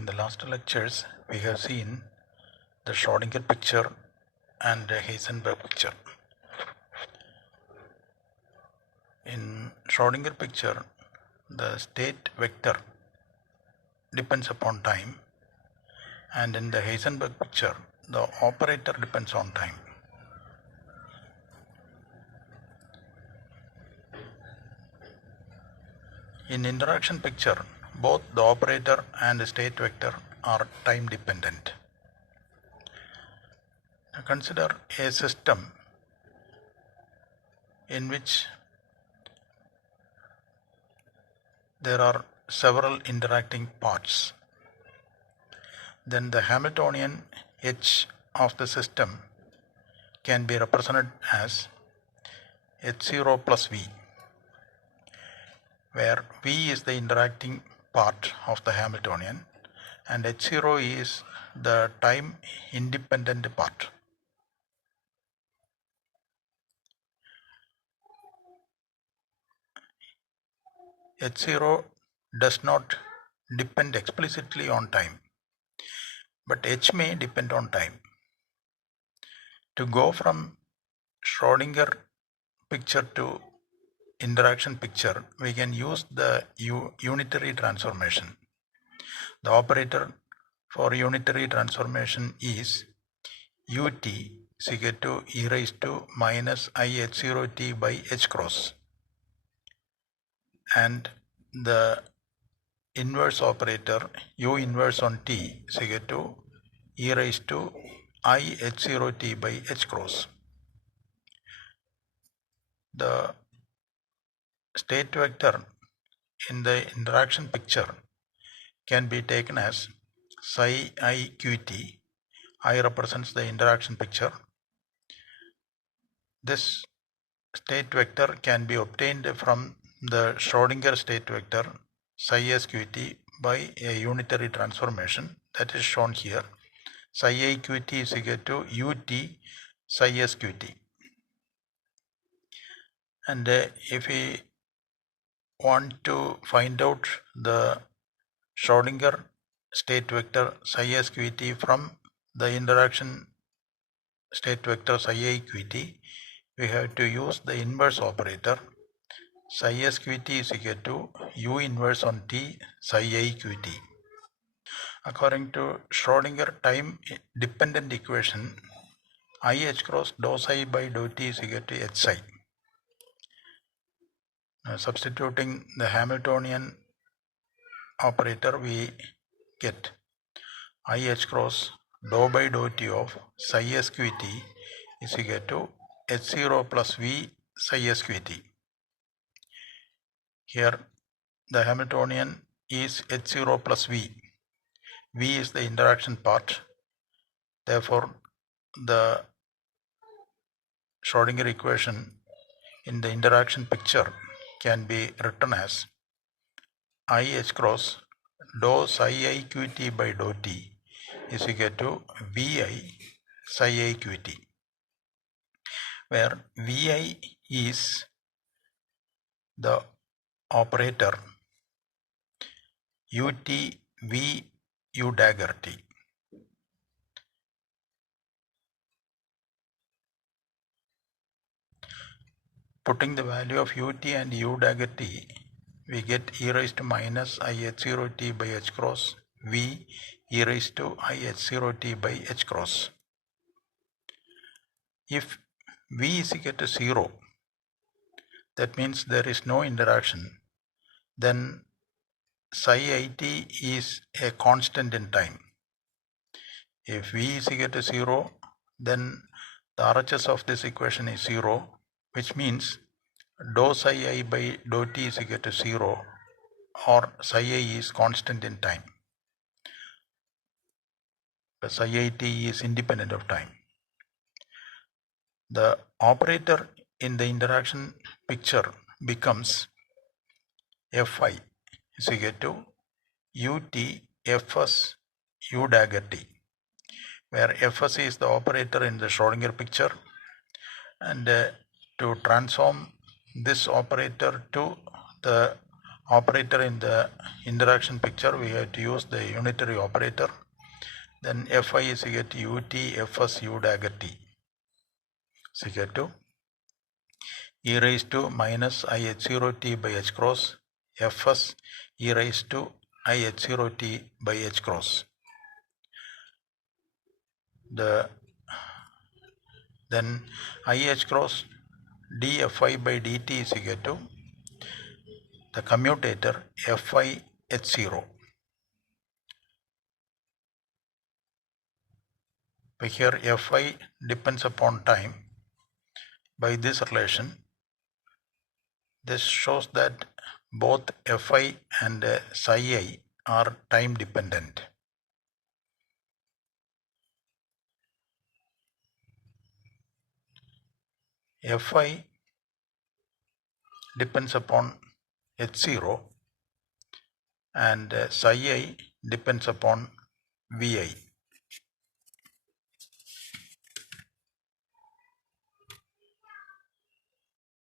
In the last lectures, we have seen the Schrödinger picture and the Heisenberg picture. In Schrödinger picture, the state vector depends upon time, and in the Heisenberg picture, the operator depends on time. In interaction picture, both the operator and the state vector are time dependent. Now consider a system in which there are several interacting parts. Then the Hamiltonian H of the system can be represented as H0 plus V, where V is the interacting part of the Hamiltonian and H0 is the time independent part. H0 does not depend explicitly on time, but H may depend on time. To go from Schrödinger picture to interaction picture, we can use the unitary transformation. The operator for unitary transformation is ut is equal to e raised to minus IH0t by h cross, and the inverse operator u inverse on t is equal to e raised to IH0t by h cross. The state vector in the interaction picture can be taken as psi I qt. I represents the interaction picture. This state vector can be obtained from the Schrödinger state vector psi s qt by a unitary transformation that is shown here. Psi I qt is equal to ut psi s qt. And if we want to find out the Schrödinger state vector psi s qt from the interaction state vector psi I qt, we have to use the inverse operator. Psi s qt is equal to u inverse on t psi I qt. According to Schrödinger time dependent equation, I h cross dou psi by dou t is equal to h psi. Substituting the Hamiltonian operator, we get I h cross dou by dou t of psi s qt is equal to h0 plus v psi s qt. Here the Hamiltonian is h0 plus v. V is the interaction part. Therefore, the Schrödinger equation in the interaction picture can be written as I h cross dou psi I qt by dou t is equal to vi psi I qt, where vi is the operator ut v u dagger t. Putting the value of ut and u dagger t, we get e raised to minus IH0t by h cross v e raised to IH0t by h cross. If v is equal to 0, that means there is no interaction, then psi it is a constant in time. If v is equal to 0, then the RHS of this equation is 0, which means dou psi I by dou t is equal to 0, or psi I is constant in time. But psi it is independent of time. The operator in the interaction picture becomes fi is equal to ut fs u dagger t, where fs is the operator in the Schrödinger picture, and to transform this operator to the operator in the interaction picture, we have to use the unitary operator. Then Fi is equal to ut fs u dagger t is equal to e raised to minus I h0 t by h cross fs e raised to I h0 t by h cross. Then I h cross dFi by dt is equal to the commutator Fi h0. But here Fi depends upon time. By this relation, this shows that both Fi and psi I are time dependent. Fi depends upon h0 and psi I depends upon Vi.